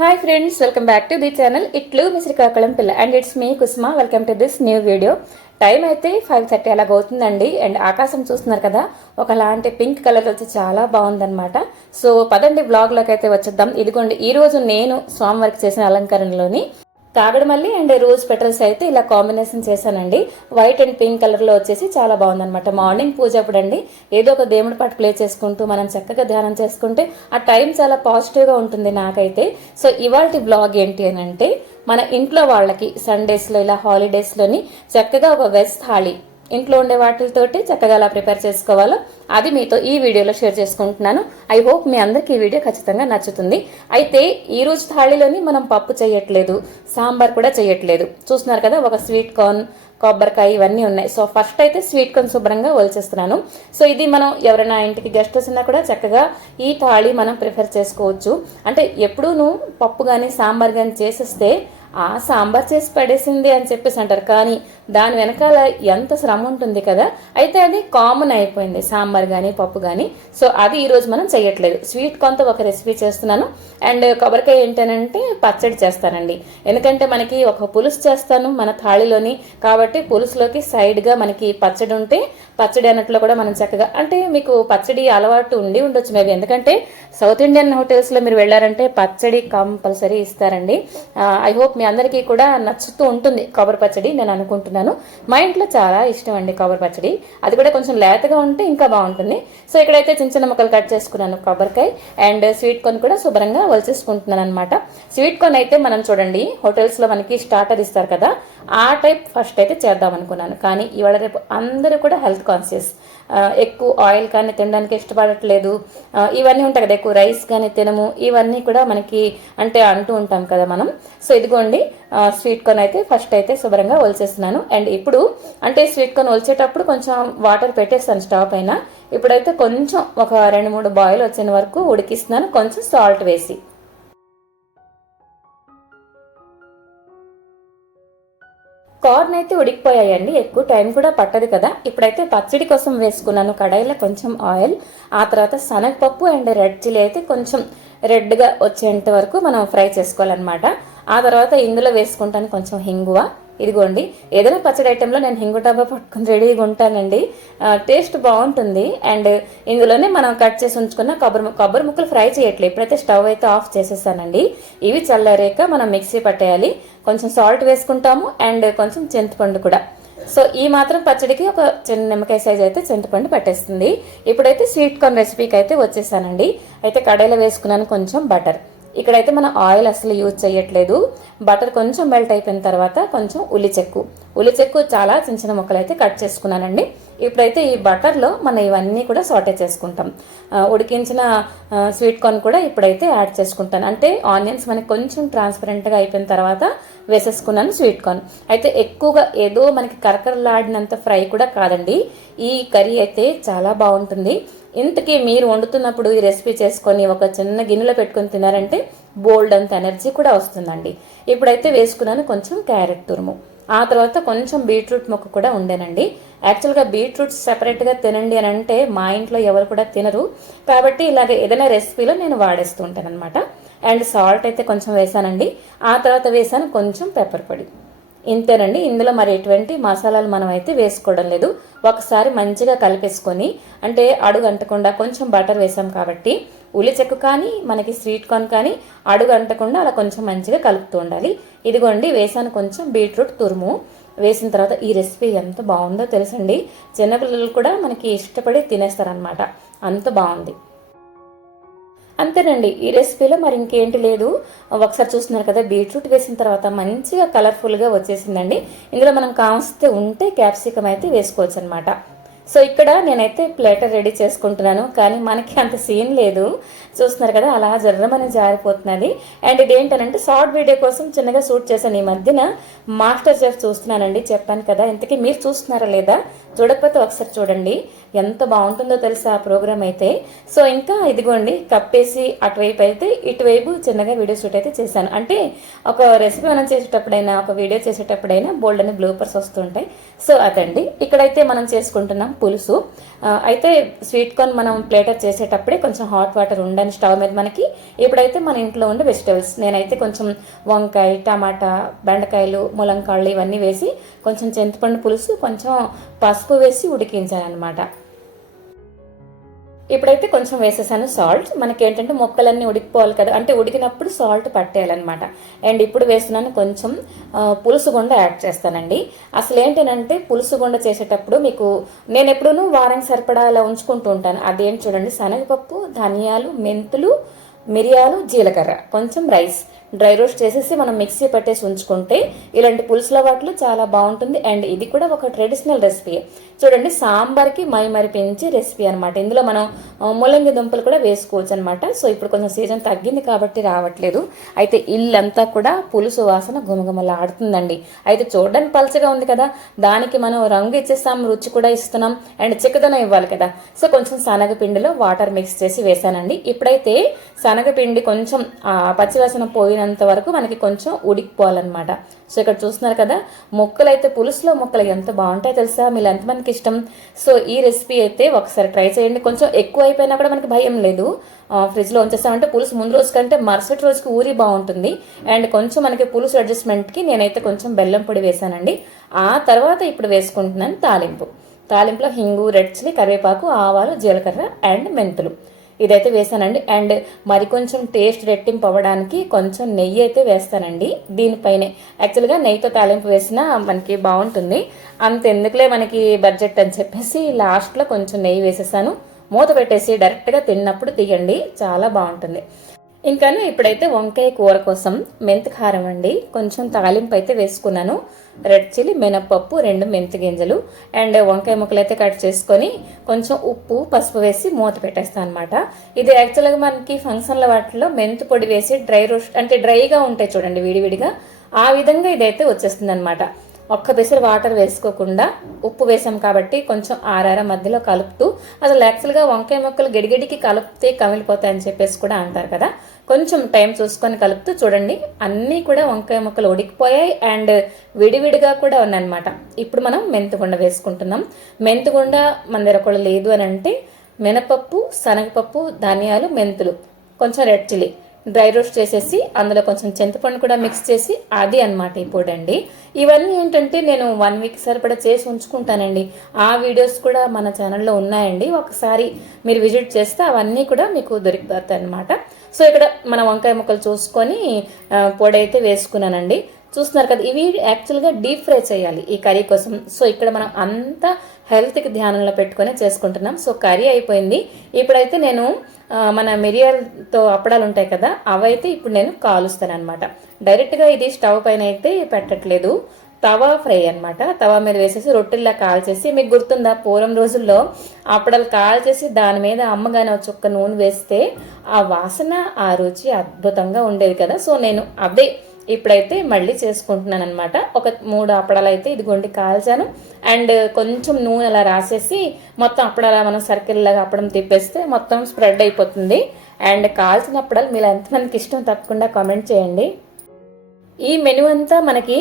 Hi friends, welcome back to the channel ఇట్లు మిశ్రీకాకుళం పిల్ల అండ్ ఇట్స్ మీ Kusuma. Welcome to this new video. Time అయితే 5:30 అలాగ అవుతుందండి. అండ్ ఆకాశం చూస్తున్నారు కదా, ఒకలాంటి పింక్ కలర్ వచ్చి చాలా బాగుందనమాట. సో పదండి బ్లాగ్లోకి అయితే వచ్చేద్దాం. ఇదిగోండి, ఈ రోజు నేను స్వామివారికి చేసిన అలంకరణలోని కాగడమల్లి అండ్ రోజ్ పెటల్స్ అయితే ఇలా కాంబినేషన్ చేశానండి. వైట్ అండ్ పింక్ కలర్ లో వచ్చేసి చాలా బాగుందనమాట. మార్నింగ్ పూజ అప్పుడు అండి, ఏదో ఒక దేవుడి పాట ప్లే చేసుకుంటూ మనం చక్కగా ధ్యానం చేసుకుంటే ఆ టైం చాలా పాజిటివ్ గా ఉంటుంది నాకైతే. సో ఇవాళ బ్లాగ్ ఏంటి అని అంటే, మన ఇంట్లో వాళ్ళకి సండేస్ లో ఇలా హాలిడేస్ లోని చక్కగా ఒక వెజ్ థాళీ ఇంట్లో ఉండే వాటితోటి చక్కగా ఎలా ప్రిపేర్ చేసుకోవాలో అది మీతో ఈ వీడియోలో షేర్ చేసుకుంటున్నాను. ఐ హోప్ మీ అందరికి ఈ వీడియో ఖచ్చితంగా నచ్చుతుంది. అయితే ఈ రోజు థాళీలోని మనం పప్పు చేయట్లేదు, సాంబార్ కూడా చేయట్లేదు. చూస్తున్నారు కదా, ఒక స్వీట్ కార్న్, కొబ్బరికాయ ఇవన్నీ ఉన్నాయి. సో ఫస్ట్ అయితే స్వీట్ కార్న్ శుభ్రంగా ఒలిచేస్తున్నాను. సో ఇది మనం ఎవరైనా ఇంటికి గెస్ట్ వచ్చినా కూడా చక్కగా ఈ థాళీ మనం ప్రిఫర్ చేసుకోవచ్చు. అంటే ఎప్పుడూ పప్పు కానీ సాంబార్ కానీ చేసేస్తే ఆ సాంబార్ చేసి పడేసింది అని చెప్పేసి అంటారు, కానీ దాని వెనకాల ఎంత శ్రమ ఉంటుంది కదా. అయితే అది కామన్ అయిపోయింది, సాంబార్ కానీ పప్పు కానీ. సో అది ఈరోజు మనం చేయట్లేదు. స్వీట్ కార్న్తో ఒక రెసిపీ చేస్తున్నాను. అండ్ కొబ్బరికాయ ఏంటనంటే పచ్చడి చేస్తానండి. ఎందుకంటే మనకి ఒక పులుసు చేస్తాను మన థాళీలోని, కాబట్టి పులుసులోకి సైడ్గా మనకి పచ్చడి ఉంటే పచ్చడి అన్నట్లో కూడా మనం చక్కగా, అంటే మీకు పచ్చడి అలవాటు ఉండి ఉండొచ్చు మేబీ, ఎందుకంటే సౌత్ ఇండియన్ హోటల్స్లో మీరు వెళ్ళారంటే పచ్చడి కంపల్సరీ ఇస్తారండి. ఐ హోప్ మీ అందరికీ కూడా నచ్చుతూ ఉంటుంది కొబ్బరి పచ్చడి నేను అనుకుంటున్నాను. మా ఇంట్లో చాలా ఇష్టం అండి కొబ్బరి పచ్చడి. అది కూడా కొంచెం లేతగా ఉంటే ఇంకా బాగుంటుంది. సో ఇక్కడైతే చిన్న చిన్న ముక్కలు కట్ చేసుకున్నాను కొబ్బరికాయ. అండ్ స్వీట్ కార్న్ కూడా శుభ్రంగా వలిచేసుకుంటున్నాను అనమాట. స్వీట్ కార్న్ అయితే మనం చూడండి, హోటల్స్లో మనకి స్టార్టర్ ఇస్తారు కదా, ఆ టైప్ ఫస్ట్ అయితే చేద్దాం అనుకున్నాను. కానీ ఇవాళ రేపు అందరూ కూడా హెల్త్ కాన్షియస్, ఎక్కువ ఆయిల్ కానీ తినడానికి ఇష్టపడట్లేదు. ఇవన్నీ ఉంటాయి కదా, ఎక్కువ రైస్ కానీ తినము, ఇవన్నీ కూడా మనకి అంటే అంటూ ఉంటాం కదా మనం. సో ఇదిగోండి, స్వీట్ కార్న్ అయితే ఫస్ట్ అయితే శుభ్రంగా ఒలిచేస్తున్నాను. అండ్ ఇప్పుడు అంటే స్వీట్ కార్న్ ఒలిచేటప్పుడు కొంచెం వాటర్ పెట్టేస్తాను స్టవ్ పైన. ఇప్పుడైతే కొంచెం ఒక 2-3 బాయిల్ వచ్చిన వరకు ఉడికిస్తున్నాను, కొంచెం సాల్ట్ వేసి. కార్న్ అయితే ఉడికిపోయాయండి, ఎక్కువ టైం కూడా పట్టదు కదా. ఇప్పుడైతే పచ్చడి కోసం వేసుకున్నాను కడాయిలో కొంచెం ఆయిల్. ఆ తర్వాత శనగపప్పు అండ్ రెడ్ చిల్లీ అయితే కొంచెం రెడ్గా వచ్చేంత వరకు మనం ఫ్రై చేసుకోవాలన్నమాట. ఆ తర్వాత ఇందులో వేసుకుంటాను కొంచెం హింగువ. ఇదిగోండి, ఏదైనా పచ్చడి ఐటెంలో నేను హింగు డబ్బా పట్టుకుని రెడీగా ఉంటానండి. టేస్ట్ బాగుంటుంది. అండ్ ఇందులోనే మనం కట్ చేసి ఉంచుకున్న కొబ్బరి ముక్కలు ఫ్రై చేయట్లేదు. ఇప్పుడైతే స్టవ్ అయితే ఆఫ్ చేసేసానండి. ఇవి చల్లారాక మనం మిక్సీ పట్టేయాలి. కొంచెం సాల్ట్ వేసుకుంటాము అండ్ కొంచెం చింతపండు కూడా. సో ఈ మాత్రం పచ్చడికి ఒక చిన్న నిమ్మకాయ సైజ్ అయితే చింతపండు పట్టేస్తుంది. ఇప్పుడైతే స్వీట్ కార్న్ రెసిపీకి అయితే వచ్చేసానండి. అయితే కడాయిలో వేసుకున్నాను కొంచెం బటర్. ఇక్కడైతే మనం ఆయిల్ అసలు యూజ్ చేయట్లేదు. బటర్ కొంచెం మెల్ట్ అయిపోయిన తర్వాత కొంచెం ఉల్లిచెక్కు చాలా చిన్న చిన్న ముక్కలు అయితే కట్ చేసుకున్నానండి. ఇప్పుడైతే ఈ బటర్లో మనం ఇవన్నీ కూడా సాటే చేసుకుంటాం. ఉడికించిన స్వీట్ కార్న్ కూడా ఇప్పుడైతే యాడ్ చేసుకుంటాను. అంటే ఆనియన్స్ మనకి కొంచెం ట్రాన్స్పరెంట్గా అయిపోయిన తర్వాత వేసేసుకున్నాను స్వీట్ కార్న్. అయితే ఎక్కువగా ఏదో మనకి కరకరలాడినంత ఫ్రై కూడా కాదండి. ఈ కర్రీ అయితే చాలా బాగుంటుంది. ఇంతకీ మీరు వండుతున్నప్పుడు ఈ రెసిపీ చేసుకొని ఒక చిన్న గిన్నెలో పెట్టుకొని తినారంటే బోల్డ్ అంత ఎనర్జీ కూడా వస్తుందండి. ఇప్పుడైతే వేసుకున్నాను కొంచెం క్యారెట్ తురుము. ఆ తర్వాత కొంచెం బీట్రూట్ మొక్క కూడా ఉండేనండి. యాక్చువల్గా బీట్రూట్ సెపరేట్గా తినండి అని అంటే మా ఇంట్లో ఎవరు కూడా తినరు, కాబట్టి ఇలాగ ఏదైనా రెసిపీలో నేను వాడేస్తూ ఉంటాను అనమాట. అండ్ సాల్ట్ అయితే కొంచెం వేసానండి. ఆ తర్వాత వేసాను కొంచెం పెప్పర్ పొడి. ఇంతేనండి. ఇందులో మరి ఎటువంటి మసాలాలు మనం అయితే వేసుకోవడం లేదు. ఒకసారి మంచిగా కలిపేసుకొని, అంటే అడుగు అంటకుండా కొంచెం బటర్ వేసాం కాబట్టి ఉల్లిచెక్కు కానీ మనకి స్వీట్ కార్న్ కానీ అడుగు అంటకుండా అలా కొంచెం మంచిగా కలుపుతూ ఉండాలి. ఇదిగోండి, వేసాను కొంచెం బీట్రూట్ తురుము. వేసిన తర్వాత ఈ రెసిపీ ఎంత బాగుందో తెలుసండి, చిన్నపిల్లలు కూడా మనకి ఇష్టపడి తినేస్తారనమాట, అంత బాగుంది. అంతేనండి, ఈ రెసిపీలో మరి ఇంకేంటి లేదు. ఒకసారి చూస్తున్నారు కదా, బీట్రూట్ వేసిన తర్వాత మంచిగా కలర్ఫుల్గా వచ్చేసిందండి. ఇందులో మనం కావస్తే ఉంటే క్యాప్సికమ్ అయితే వేసుకోవచ్చు అనమాట. సో ఇక్కడ నేనైతే ప్లేటర్ రెడీ చేసుకుంటున్నాను, కానీ మనకి అంత సీన్ లేదు. చూస్తున్నారు కదా, అలా జర్రమని జారిపోతున్నది. అండ్ ఇదేంటనంటే షార్ట్ వీడియో కోసం చిన్నగా షూట్ చేశాను. ఈ మధ్యన మాస్టర్ చెఫ్ చూస్తున్నానండి, చెప్పాను కదా. ఇంతకీ మీరు చూస్తున్నారా లేదా? చూడకపోతే ఒకసారి చూడండి, ఎంత బాగుంటుందో తెలుసా ఆ ప్రోగ్రామ్ అయితే. సో ఇంకా ఇదిగోండి, కప్పేసి అటువైపు అయితే ఇటువైపు చిన్నగా వీడియో షూట్ అయితే చేశాను. అంటే ఒక రెసిపీ మనం చేసేటప్పుడైనా ఒక వీడియో చేసేటప్పుడైనా బోల్డ్ అని బ్లూపర్స్ వస్తుంటాయి. సో అదండి, ఇక్కడైతే మనం చేసుకుంటున్నాం పులుసు. అయితే స్వీట్ కార్న్ మనం ప్లేటర్ చేసేటప్పుడే కొంచెం హాట్ వాటర్ ఉండని స్టవ్ మీద మనకి. ఇప్పుడైతే మన ఇంట్లో ఉండే వెజిటేబుల్స్ నేనైతే కొంచెం వంకాయ, టమాటా, బెండకాయలు, ములంకాళ్ళు ఇవన్నీ వేసి కొంచెం చింతపండు పులుసు, కొంచెం పసుపు వేసి ఉడికించాను అనమాట. ఇప్పుడైతే కొంచెం వేసేసాను సాల్ట్. మనకి ఏంటంటే మొక్కలన్నీ ఉడికిపోవాలి కదా, అంటే ఉడికినప్పుడు సాల్ట్ పట్టేయాలన్నమాట. అండ్ ఇప్పుడు వేస్తున్నాను కొంచెం పులుసు గుండ యాడ్ చేస్తానండి. అసలు ఏంటంటే పులుసు గుండ చేసేటప్పుడు మీకు నేను ఎప్పుడూ వారానికి సరిపడా అలా ఉంచుకుంటూ ఉంటాను. అదేంటి చూడండి, శనగపప్పు, ధనియాలు, మెంతులు, మిరియాలు, జీలకర్ర, కొంచెం రైస్ డ్రై రోస్ట్ చేసేసి మనం మిక్సీ పట్టేసి ఉంచుకుంటే ఇలాంటి పులుసుల వాటిలో చాలా బాగుంటుంది. అండ్ ఇది కూడా ఒక ట్రెడిషనల్ రెసిపీ. చూడండి, సాంబార్కి మరిపించే రెసిపీ అనమాట. ఇందులో మనం ముల్లంగి దుంపలు కూడా వేసుకోవచ్చు అనమాట. సో ఇప్పుడు కొంచెం సీజన్ తగ్గింది కాబట్టి రావట్లేదు. అయితే ఇల్లంతా కూడా పులుసు వాసన గుమగుమలాడుతుందండి. అయితే చూడడానికి పలచగా ఉంది కదా, దానికి మనం రంగు ఇచ్చేస్తాం, రుచి కూడా ఇస్తున్నాం, అండ్ చిక్కదనం ఇవ్వాలి కదా. సో కొంచెం శనగపిండిలో వాటర్ మిక్స్ చేసి వేసానండి. ఇప్పుడైతే శనగపిండి కొంచెం పచ్చివాసన పోయినంత వరకు మనకి కొంచెం ఉడికిపోవాలన్నమాట. సో ఇక్కడ చూస్తున్నారు కదా, మొక్కలు అయితే పులుసులో మొక్కలు ఎంత బాగుంటాయో తెలుసా, మీరు ఎంతమందికి ఇష్టం. సో ఈ రెసిపీ అయితే ఒకసారి ట్రై చేయండి. కొంచెం ఎక్కువ అయిపోయినా కూడా మనకి భయం లేదు, ఫ్రిడ్జ్లో ఉంచేస్తామంటే పులుసు ముందు రోజు కంటే మరుసటి రోజుకి ఊరి బాగుంటుంది. అండ్ కొంచెం మనకి పులుసు అడ్జస్ట్మెంట్కి నేనైతే కొంచెం బెల్లం పొడి వేసానండి. ఆ తర్వాత ఇప్పుడు వేసుకుంటున్నాను తాలింపులో హింగు, రెడ్ చిల్లీ, కరివేపాకు, ఆవాలు, జీలకర్ర అండ్ మెంతులు ఇదైతే వేసానండి. అండ్ మరి కొంచెం టేస్ట్ రెట్టింపు అవ్వడానికి కొంచెం నెయ్యి అయితే వేస్తానండి దీనిపైనే. యాక్చువల్గా నెయ్యితో తాలింపు వేసినా మనకి బాగుంటుంది, అంతెందుకులే మనకి బడ్జెట్ అని చెప్పేసి లాస్ట్లో కొంచెం నెయ్యి వేసేసాను. మూత పెట్టేసి డైరెక్ట్గా తిన్నప్పుడు తీయండి, చాలా బాగుంటుంది. ఇంకాను ఇప్పుడైతే వంకాయ కూర కోసం మెంతి కారం అండి, కొంచెం తాలింపు అయితే వేసుకున్నాను. రెడ్ చిల్లీ, మినప్పప్పు, 2 మెంతి గింజలు అండ్ వంకాయ ముక్కలు అయితే కట్ చేసుకొని కొంచెం ఉప్పు, పసుపు వేసి మూత పెట్టేస్తాను అనమాట. ఇది యాక్చువల్గా మనకి ఫంక్షన్ల వాటిలో మెంతి పొడి వేసి డ్రై రోస్ట్ అంటే డ్రైగా ఉంటాయి చూడండి విడివిడిగా, ఆ విధంగా ఇదైతే వచ్చేస్తుంది అనమాట. ఒక్క పిసరు వాటర్ వేసుకోకుండా ఉప్పు వేసాం కాబట్టి కొంచెం ఆరార మధ్యలో కలుపుతూ, అసలు యాక్చువల్గా వంకాయ ముక్కలు గడిగడికి కలిపితే కమిలిపోతాయని చెప్పేసి కూడా అంటారు కదా, కొంచెం టైం చూసుకొని కలుపుతూ చూడండి అన్నీ కూడా వంకాయ ముక్కలు ఉడికిపోయాయి అండ్ విడివిడిగా కూడా ఉన్నాయన్నమాట. ఇప్పుడు మనం మెంతిగుండ వేసుకుంటున్నాం. మెంతిగుండ మన దగ్గర కూడా లేదు అని అంటే మినపప్పు, శనగపప్పు, ధనియాలు, మెంతులు, కొంచెం రెడ్ చిల్లీ డ్రై రోస్ట్ చేసేసి అందులో కొంచెం చింతపండు కూడా మిక్స్ చేసి అది అనమాట ఈ పొడి అండి. ఇవన్నీ ఏంటంటే నేను 1 వీక్ సరిపడా చేసి ఉంచుకుంటానండి. ఆ వీడియోస్ కూడా మన ఛానల్లో ఉన్నాయండి, ఒకసారి మీరు విజిట్ చేస్తే అవన్నీ కూడా మీకు దొరికిపోతాయి అనమాట. సో ఇక్కడ మన వంకాయ ముక్కలు చూసుకొని పొడి అయితే వేసుకున్నానండి. చూస్తున్నారు కదా, ఇవి యాక్చువల్గా డీప్ ఫ్రై చేయాలి ఈ కర్రీ కోసం. సో ఇక్కడ మనం అంతా హెల్త్కి ధ్యానంలో పెట్టుకొని చేసుకుంటున్నాం. సో కర్రీ అయిపోయింది. ఇప్పుడైతే నేను మన మిరియాలతో అప్పడాలు ఉంటాయి కదా, అవైతే ఇప్పుడు నేను కాలుస్తాను అనమాట. డైరెక్ట్గా ఇది స్టవ్ పైన అయితే పెట్టట్లేదు, తవా ఫ్రై అనమాట. తవా మీద వేసేసి రొట్టెల్లా కాల్చేసి, మీకు గుర్తుందా పూర్వం రోజుల్లో అప్పడాలు కాల్చేసి దాని మీద అమ్మగానే ఒక చుక్క నూనె వేస్తే ఆ వాసన, ఆ రుచి అద్భుతంగా ఉండేది కదా. సో నేను అదే ఇప్పుడైతే మళ్ళీ చేసుకుంటున్నాను అనమాట. ఒక 3 అప్పడాలు అయితే ఇదిగోండి కాల్చాను. అండ్ కొంచెం నూనె అలా రాసేసి మొత్తం అప్పడాలా మనం సర్కిల్ లాగా అప్పడం తిప్పేస్తే మొత్తం స్ప్రెడ్ అయిపోతుంది. అండ్ కాల్చిన అప్పడాలు మీరు ఎంతమందికి ఇష్టం తప్పకుండా కామెంట్ చేయండి. ఈ మెనూ అంతా మనకి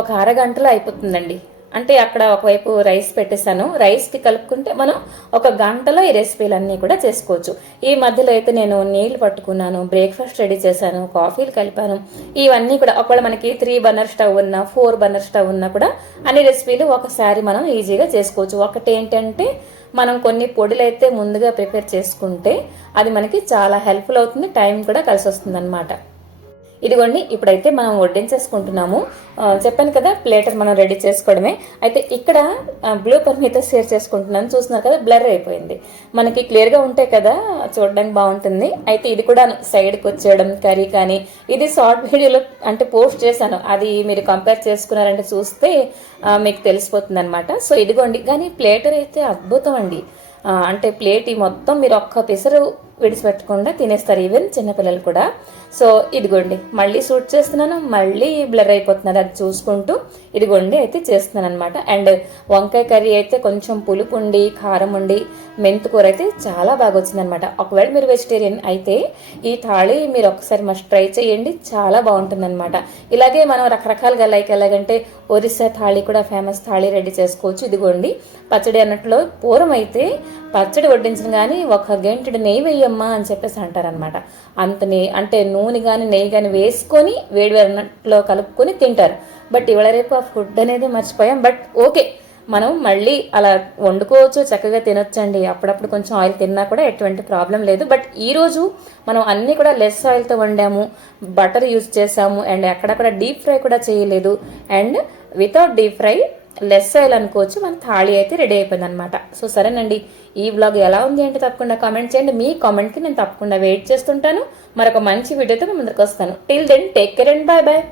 ఒక అరగంటలో అయిపోతుందండి. అంటే అక్కడ ఒకవైపు రైస్ పెట్టేశాను, రైస్కి కలుపుకుంటే మనం ఒక గంటలో ఈ రెసిపీలన్నీ కూడా చేసుకోవచ్చు. ఈ మధ్యలో అయితే నేను నీళ్లు పట్టుకున్నాను, బ్రేక్ఫాస్ట్ రెడీ చేశాను, కాఫీలు కలిపాను. ఇవన్నీ కూడా ఒకవేళ మనకి 3 బర్నర్ స్టవ్ ఉన్నా 4 బర్నర్ స్టవ్ ఉన్నా కూడా అన్ని రెసిపీలు ఒకసారి మనం ఈజీగా చేసుకోవచ్చు. ఒకటి ఏంటంటే మనం కొన్ని పొడులు అయితే ముందుగా ప్రిపేర్ చేసుకుంటే అది మనకి చాలా హెల్ప్ఫుల్ అవుతుంది, టైం కూడా కలిసి వస్తుంది అనమాట. ఇదిగోండి ఇప్పుడైతే మనం వడ్డించేసుకుంటున్నాము. చెప్పాను కదా ప్లేటర్ మనం రెడీ చేసుకోవడమే. అయితే ఇక్కడ బ్లూపర్ మీతో షేర్ చేసుకుంటున్నాను. చూస్తున్నారు కదా, బ్లర్ అయిపోయింది. మనకి క్లియర్గా ఉంటాయి కదా, చూడడానికి బాగుంటుంది. అయితే ఇది కూడా సైడ్కి వచ్చేయడం కర్రీ కానీ, ఇది షార్ట్ వీడియోలో అంటే పోస్ట్ చేశాను, అది మీరు కంపేర్ చేసుకున్నారంటే చూస్తే మీకు తెలిసిపోతుంది అనమాట. సో ఇదిగోండి, కానీ ప్లేటర్ అయితే అద్భుతం అండి. అంటే ప్లేట్ మొత్తం మీరు ఒక్క పిసరు విడిచిపెట్టకుండా తినేస్తారు, ఈవెన్ చిన్నపిల్లలు కూడా. సో ఇదిగోండి మళ్ళీ షూట్ చేస్తున్నాను, మళ్ళీ బ్లర్ అయిపోతున్నది అది చూసుకుంటూ. ఇదిగోండి అయితే చేస్తున్నాను అనమాట. అండ్ వంకాయ కర్రీ అయితే కొంచెం పులుపు ఉండి కారం ఉండి మెంతుకూర అయితే చాలా బాగా వచ్చింది అనమాట. ఒకవేళ మీరు వెజిటేరియన్ అయితే ఈ థాళీ మీరు ఒకసారి మస్ట్ ట్రై చేయండి, చాలా బాగుంటుంది అనమాట. ఇలాగే మనం రకరకాలుగా లైక్ ఎలాగంటే ఒరిస్సా థాళీ కూడా ఫేమస్ థాళీ రెడీ చేసుకోవచ్చు. ఇదిగోండి పచ్చడి అన్నట్లో పూర్వం అయితే పచ్చడి వడ్డించిన కానీ ఒక గంటెడు నెయ్యి వేయమ్మా అని చెప్పేసి అంటారనమాట. అంత అంటే నూనె కానీ నెయ్యి కానీ వేసుకొని వేడి అన్నట్లో కలుపుకొని తింటారు. బట్ ఇవాళ రేపు ఆ ఫుడ్ అనేది మర్చిపోయాం. బట్ ఓకే, మనం మళ్ళీ అలా వండుకోవచ్చు, చక్కగా తినొచ్చండి. అప్పుడప్పుడు కొంచెం ఆయిల్ తిన్నా కూడా ఎటువంటి ప్రాబ్లం లేదు. బట్ ఈరోజు మనం అన్నీ కూడా లెస్ ఆయిల్తో వండాము, బటర్ యూజ్ చేసాము, అండ్ ఎక్కడ కూడా డీప్ ఫ్రై కూడా చేయలేదు. And without deep fry less oil అనుకోవచ్చు, మన థాళీ అయితే రెడీ అయిపోయింది అనమాట. సో సరేనండి, ఈ వ్లాగ్ ఎలా ఉంది అంటే తప్పకుండా కామెంట్ చేయండి. మీ కామెంట్కి నేను తప్పకుండా వెయిట్ చేస్తుంటాను. మరొక మంచి వీడియోతో ముందుకు వస్తాను. Till then take care and bye bye.